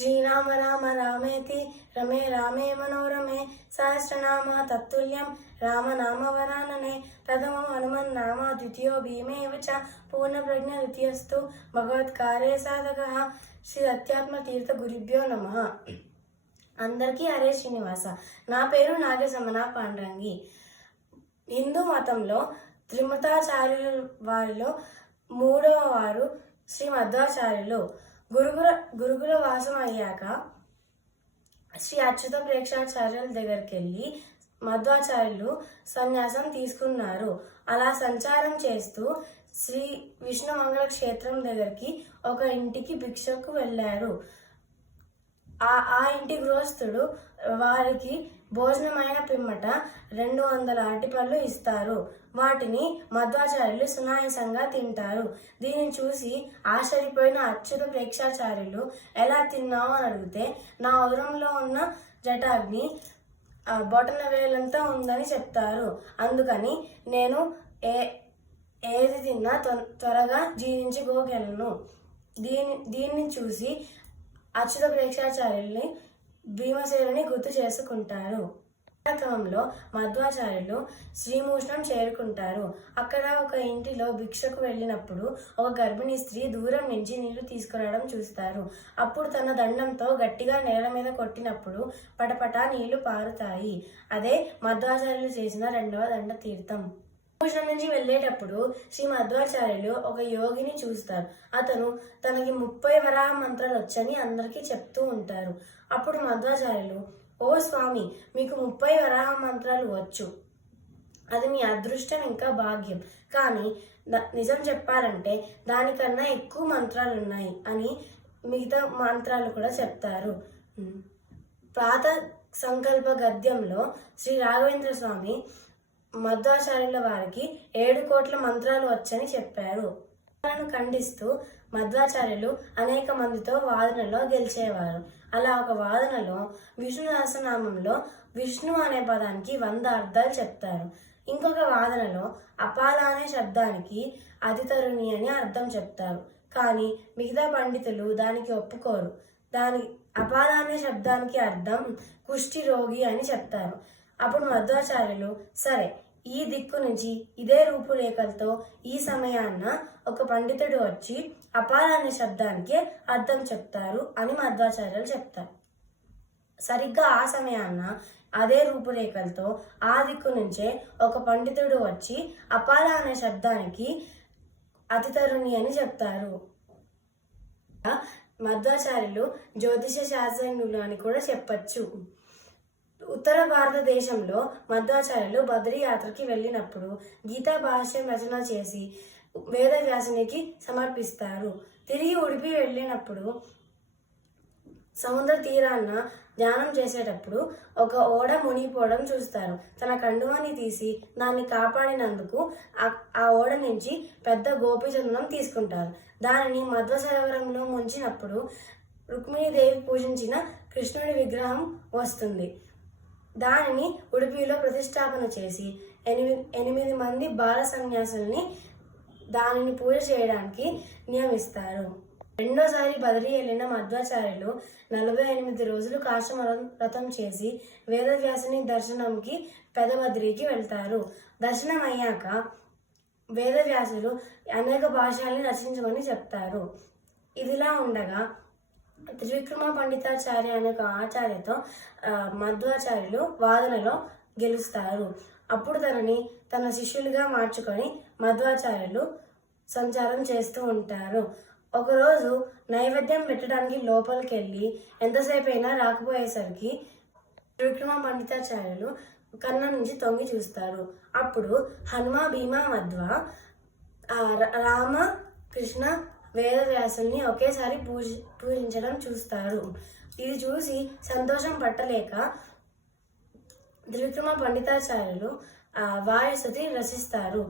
శ్రీరామ రామ రామేతి రమే రామే మనోరమే సహస్రనామ తత్తుల్యం రామనామ వరాననే ప్రథమం హనుమన్ నామ ద్వితీయో భీమేవ చ పూర్ణప్రజ్ఞ ద్వితీయస్తు భగవత్కార్యే సాధకః. శ్రీ సత్యాత్మ తీర్థ గురుభ్యో నమః. అందరికీ హరే శ్రీనివాస. నా పేరు నాగసమన పాండ్రంగి. హిందూ మతంలో త్రిమతాచార్యుల వారిలో మూడవ వారు శ్రీ మధ్వాచార్యులు. గురుకుల వాసం అయ్యాక శ్రీ అచ్యుత ప్రేక్షాచార్యుల దగ్గరికి వెళ్ళి మధ్వాచార్యులు సన్యాసం తీసుకున్నారు. అలా సంచారం చేస్తూ శ్రీ విష్ణుమంగళ క్షేత్రం దగ్గరికి ఒక ఇంటికి భిక్షకు వెళ్ళారు. ఆ ఇంటి గృహస్థుడు వారికి భోజనమైన పిమ్మట 200 అరటిపళ్ళు ఇస్తారు. వాటిని మధ్వాచార్యులు సునాయాసంగా తింటారు. దీనిని చూసి ఆశ్చర్యపోయిన అచ్యుత ప్రేక్షాచార్యులు ఎలా తిన్నావు అని అడిగితే, నా ఉదరంలో ఉన్న జటాగ్ని బొటన వేలంతా ఉందని చెప్తారు. అందుకని నేను ఏది తిన్నా త్వరగా జీర్ణించుకోగలను. దీన్ని చూసి అచ్యుత ప్రేక్షాచార్యుల్ని భీమసేనుని గుర్తు చేసుకుంటారు. క్రమంలో మధ్వాచార్యులు శ్రీమూషణం చేరుకుంటారు. అక్కడ ఒక ఇంటిలో భిక్షకు వెళ్ళినప్పుడు ఒక గర్భిణీ స్త్రీ దూరం నుంచి నీళ్లు తీసుకురావడం చూస్తారు. అప్పుడు తన దండంతో గట్టిగా నేల మీద కొట్టినప్పుడు పటపటా నీళ్లు పారుతాయి. అదే మధ్వాచార్యులు చేసిన 2వ దండ తీర్థం. భూషణం నుంచి వెళ్ళేటప్పుడు శ్రీ మధ్వాచార్యులు ఒక యోగిని చూస్తారు. అతను తనకి 30 వరాహ మంత్రాలు వచ్చని అందరికీ చెప్తూ ఉంటారు. అప్పుడు మధ్వాచార్యులు, ఓ స్వామి, మీకు 30 వరాహ మంత్రాలు వచ్చు, అది మీ అదృష్టం ఇంకా భాగ్యం. కానీ నిజం చెప్పాలంటే దానికన్నా ఎక్కువ మంత్రాలు ఉన్నాయి అని మిగతా మంత్రాలు కూడా చెప్తారు. ప్రాత సంకల్ప గద్యంలో శ్రీ రాఘవేంద్ర స్వామి మధ్వాచార్యుల వారికి 7 కోట్ల మంత్రాలు వచ్చని చెప్పారు. ఖండిస్తూ మధ్వాచార్యులు అనేక మందితో వాదనలో గెలిచేవారు. అలా ఒక వాదనలో విష్ణు సహస్రనామంలో విష్ణు అనే పదానికి 100 అర్థాలు చెప్తారు. ఇంకొక వాదనలో అపాల అనే శబ్దానికి అతితరుణి అని అర్థం చెప్తారు. కానీ మిగతా పండితులు దానికి ఒప్పుకోరు. అపాల అనే శబ్దానికి అర్థం కుష్టి రోగి అని చెప్తారు. అప్పుడు మధ్వాచార్యులు, సరే, ఈ దిక్కు నుంచి ఇదే రూపురేఖలతో ఈ సమయాన్న ఒక పండితుడు వచ్చి అపార అనే శబ్దానికి అర్థం చెప్తారు అని మధ్వాచార్యులు చెప్తారు. సరిగ్గా ఆ సమయాన్న అదే రూపురేఖలతో ఆ దిక్కు నుంచే ఒక పండితుడు వచ్చి అపాల అనే శబ్దానికి అతితరుణి అని చెప్తారు. మధ్వాచార్యులు జ్యోతిష శాస్త్రజ్ఞులు అని కూడా చెప్పచ్చు. ఉత్తర భారతదేశంలో మధ్వాచార్యులు బద్రీ యాత్రకి వెళ్ళినప్పుడు గీతా భాష్యం రచన చేసి వేదవ్యాసునికి సమర్పిస్తారు. తిరిగి ఉడిపి వెళ్ళినప్పుడు సముద్ర తీరాన్న ధ్యానం చేసేటప్పుడు ఒక ఓడ మునిగిపోవడం చూస్తారు. తన కండువాని తీసి దాన్ని కాపాడినందుకు ఆ ఓడ నుంచి పెద్ద గోపీచందనం తీసుకుంటారు. దానిని మధ్వ సరోవరంలో ముంచినప్పుడు రుక్మిణీదేవి పూజించిన కృష్ణుడి విగ్రహం వస్తుంది. దానిని ఉడిపిలో ప్రతిష్టాపన చేసి 8 మంది బాల సన్యాసుల్ని దానిని పూజ చేయడానికి నియమిస్తారు. రెండోసారి బదరీ వెళ్ళిన మధ్వాచార్యులు 48 రోజులు కాశీ వ్రతం చేసి వేదవ్యాసుని దర్శనంకి పెదబద్రికి వెళ్తారు. దర్శనం అయ్యాక వేదవ్యాసులు అనేక భాషల్ని రచించమని చెప్తారు. ఇదిలా ఉండగా త్రివిక్రమ పండితాచార్య అనే ఒక ఆచార్యతో మధ్వాచార్యులు వాదనలో గెలుస్తారు. అప్పుడు తన శిష్యులుగా మార్చుకొని మధ్వాచార్యులు సంచారం చేస్తూ ఉంటారు. ఒకరోజు నైవేద్యం పెట్టడానికి లోపలికి వెళ్ళి ఎంతసేపు అయినా రాకపోయేసరికి త్రివిక్రమ పండితాచార్యులు కన్న నుంచి తొంగి చూస్తారు. అప్పుడు హనుమ, భీమ, మధ్వ, రామ, కృష్ణ, వేదవ్యాసుల్ని ఒకేసారి పూజించడం చూస్తారు. ఇది చూసి సంతోషం పట్టలేక త్రివిక్రమ పండితాచార్యులు వారి స్తుతి రచిస్తారు.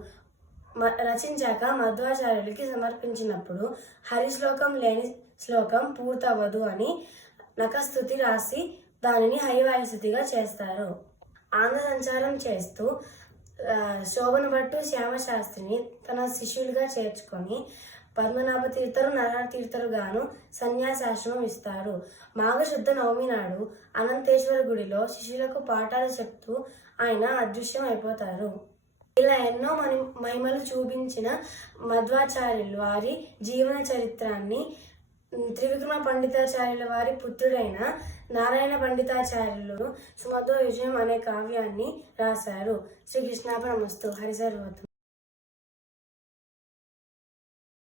రచించాక మధ్వాచార్యులకి సమర్పించినప్పుడు హరిశ్లోకం లేని శ్లోకం పూర్తవ్వదు అని నఖస్తుతి రాసి దానిని హరివాయుస్తుతిగా చేస్తారు. ఆంధ్ర సంచారం చేస్తూ శోభన భట్టు శ్యామశాస్త్రిని తన శిష్యులుగా చేర్చుకొని పద్మనాభ తీర్థరు నరహర తీర్థరు గాను సన్యాసాశ్రమం ఇస్తారు. మాఘశుద్ధ నవమి నాడు అనంతేశ్వర గుడిలో శిష్యులకు పాఠాలు చెప్తూ ఆయన అదృశ్యం అయిపోతారు. ఇలా ఎన్నో మహిమలు చూపించిన మధ్వాచార్యులు వారి జీవన చరిత్రాన్ని త్రివిక్రమ పండితాచార్యుల వారి పుత్రుడైన నారాయణ పండితాచార్యులు సుమధ్వ విజయం అనే కావ్యాన్ని రాశారు. శ్రీకృష్ణార్పణమస్తు. హరిసర్వతం.